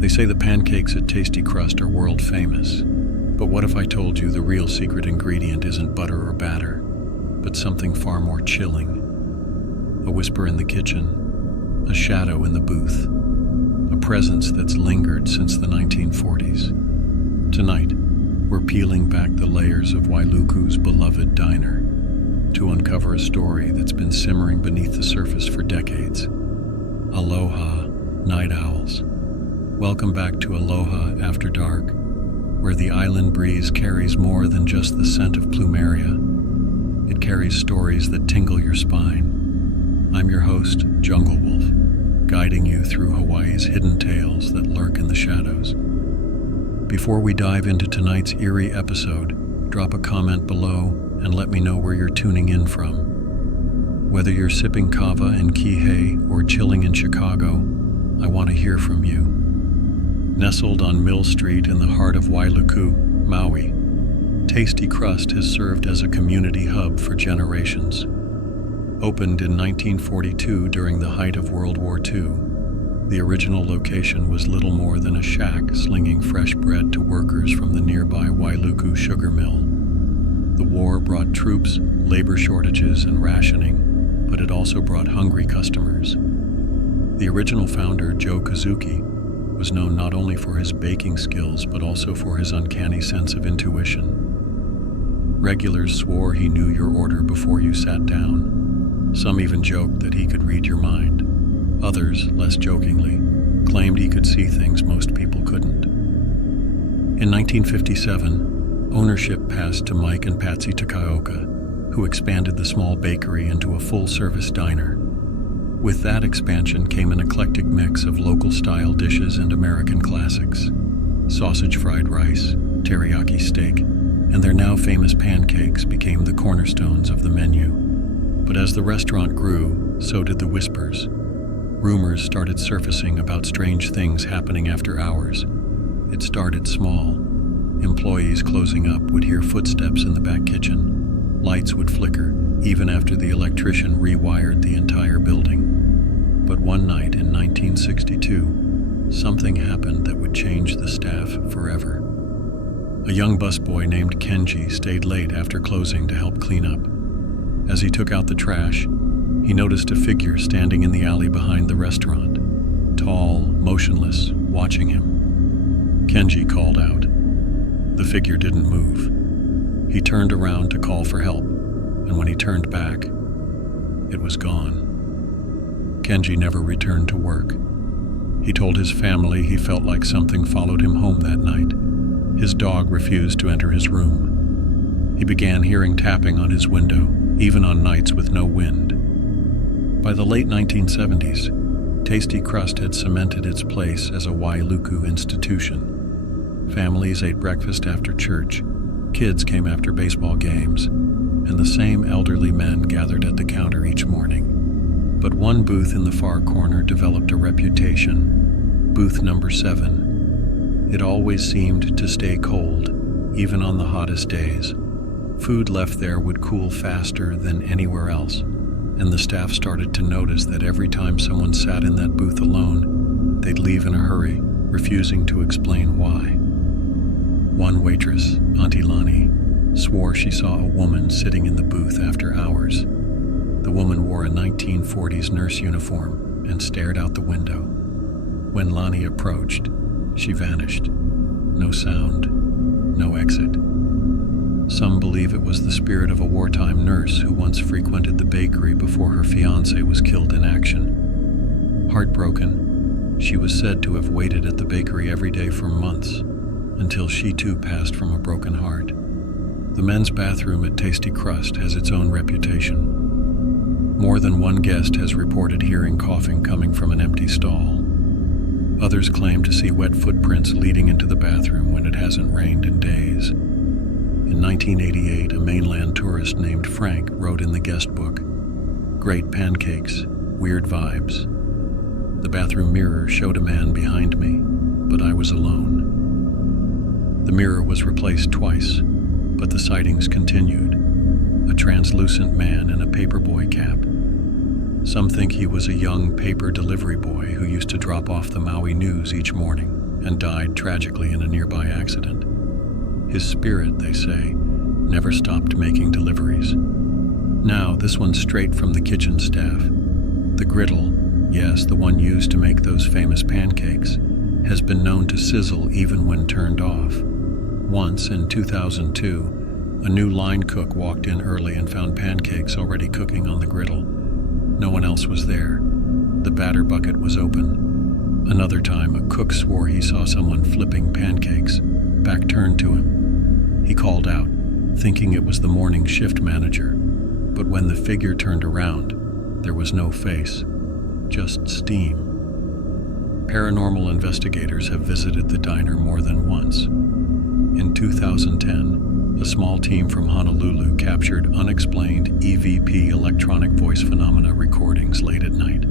They say the pancakes at Tasty Crust are world famous. But what if I told you the real secret ingredient isn't butter or batter, but something far more chilling? A whisper in the kitchen, a shadow in the booth, a presence that's lingered since the 1940s. Tonight, we're peeling back the layers of Wailuku's beloved diner to uncover a story that's been simmering beneath the surface for decades. Aloha, night owls. Welcome back to Aloha After Dark, where the island breeze carries more than just the scent of plumeria. It carries stories that tingle your spine. I'm your host, Junglewolf, guiding you through Hawaii's hidden tales that lurk in the shadows. Before we dive into tonight's eerie episode, drop a comment below and let me know where you're tuning in from. Whether you're sipping kava in Kihei or chilling in Chicago, I want to hear from you. Nestled on Mill Street in the heart of Wailuku, Maui, Tasty Crust has served as a community hub for generations. Opened in 1942 during the height of World War II, the original location was little more than a shack slinging fresh bread to workers from the nearby Wailuku sugar mill. The war brought troops, labor shortages, and rationing, but it also brought hungry customers. The original founder, Joe Kazuki, was known not only for his baking skills but also for his uncanny sense of intuition. Regulars swore he knew your order before you sat down. Some even joked that he could read your mind. Others, less jokingly, claimed he could see things most people couldn't. In 1957, ownership passed to Mike and Patsy Takaoka, who expanded the small bakery into a full-service diner. With that expansion came an eclectic mix of local-style dishes and American classics: sausage fried rice, teriyaki steak, and their now famous pancakes became the cornerstones of the menu. But as the restaurant grew, so did the whispers. Rumors started surfacing about strange things happening after hours. It started small. Employees closing up would hear footsteps in the back kitchen. Lights would flicker, even after the electrician rewired the entire building. But one night in 1962, something happened that would change the staff forever. A young busboy named Kenji stayed late after closing to help clean up. As he took out the trash, he noticed a figure standing in the alley behind the restaurant, tall, motionless, watching him. Kenji called out. The figure didn't move. He turned around to call for help, and when he turned back, it was gone. Kenji never returned to work. He told his family he felt like something followed him home that night. His dog refused to enter his room. He began hearing tapping on his window, even on nights with no wind. By the late 1970s, Tasty Crust had cemented its place as a Wailuku institution. Families ate breakfast after church, kids came after baseball games, and the same elderly men gathered at the counter each morning. But one booth in the far corner developed a reputation, booth number 7. It always seemed to stay cold, even on the hottest days. Food left there would cool faster than anywhere else, and the staff started to notice that every time someone sat in that booth alone, they'd leave in a hurry, refusing to explain why. One waitress, Auntie Lani, swore she saw a woman sitting in the booth after hours. The woman wore a 1940s nurse uniform and stared out the window. When Lani approached, she vanished. No sound, no exit. Some believe it was the spirit of a wartime nurse who once frequented the bakery before her fiancé was killed in action. Heartbroken, she was said to have waited at the bakery every day for months, until she too passed from a broken heart. The men's bathroom at Tasty Crust has its own reputation. More than one guest has reported hearing coughing coming from an empty stall. Others claim to see wet footprints leading into the bathroom when it hasn't rained in days. In 1988, a mainland tourist named Frank wrote in the guest book, "Great pancakes, weird vibes. The bathroom mirror showed a man behind me, but I was alone." The mirror was replaced twice, but the sightings continued. A translucent man in a paperboy cap. Some think he was a young paper delivery boy who used to drop off the Maui news each morning. and died tragically in a nearby accident. His spirit, they say, never stopped making deliveries. Now, this one's straight from the kitchen staff. The griddle, yes, the one used to make those famous pancakes, has been known to sizzle even when turned off. Once, in 2002, a new line cook walked in early and found pancakes already cooking on the griddle. No one else was there. The batter bucket was open. Another time, a cook swore he saw someone flipping pancakes, back turned to him. He called out, thinking it was the morning shift manager, but when the figure turned around, there was no face, just steam. Paranormal investigators have visited the diner more than once. In 2010, a small team from Honolulu captured unexplained EVP electronic voice phenomena recordings late at night.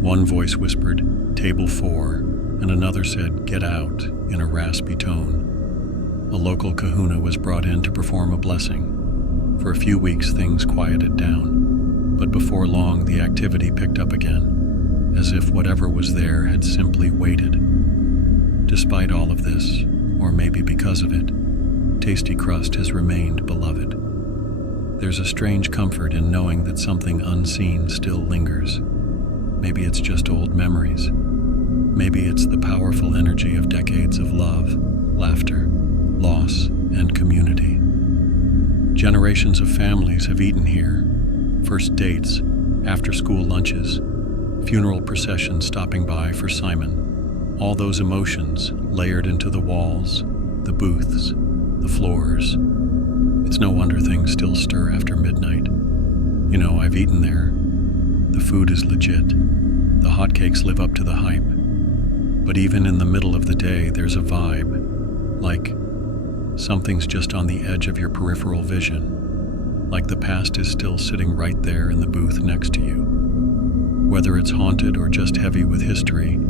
One voice whispered, "Table 4," and another said, "Get out," in a raspy tone. A local kahuna was brought in to perform a blessing. For a few weeks, things quieted down, but before long, the activity picked up again, as if whatever was there had simply waited. Despite all of this, or maybe because of it, Tasty Crust has remained beloved. There's a strange comfort in knowing that something unseen still lingers. Maybe it's just old memories. Maybe it's the powerful energy of decades of love, laughter, loss, and community. Generations of families have eaten here. First dates, after-school lunches, funeral processions stopping by for Simon. All those emotions layered into the walls, the booths, the floors. It's no wonder things still stir after midnight. You know, I've eaten there. The food is legit. The hotcakes live up to the hype. But even in the middle of the day, there's a vibe. Like something's just on the edge of your peripheral vision. Like the past is still sitting right there in the booth next to you. Whether it's haunted or just heavy with history,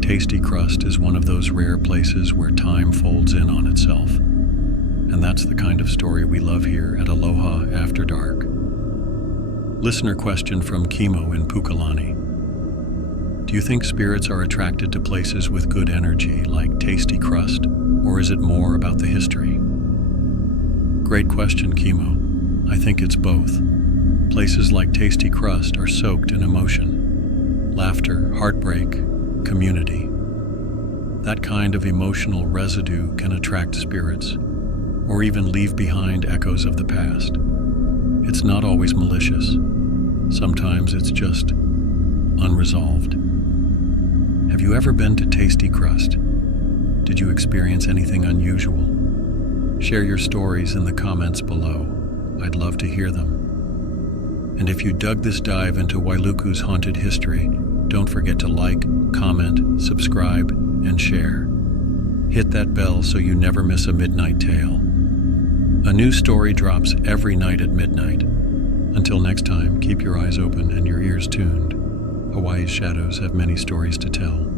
Tasty Crust is one of those rare places where time folds in on itself. And that's the kind of story we love here at Aloha After Dark. Listener question from Kimo in Pukalani. Do you think spirits are attracted to places with good energy, like Tasty Crust, or is it more about the history? Great question, Kimo. I think it's both. Places like Tasty Crust are soaked in emotion. Laughter, heartbreak, community. That kind of emotional residue can attract spirits, or even leave behind echoes of the past. It's not always malicious. Sometimes it's just unresolved. Have you ever been to Tasty Crust? Did you experience anything unusual? Share your stories in the comments below. I'd love to hear them. And if you dug this dive into Wailuku's haunted history, don't forget to like, comment, subscribe, and share. Hit that bell so you never miss a midnight tale. A new story drops every night at midnight. Until next time, keep your eyes open and your ears tuned. Hawaii's shadows have many stories to tell.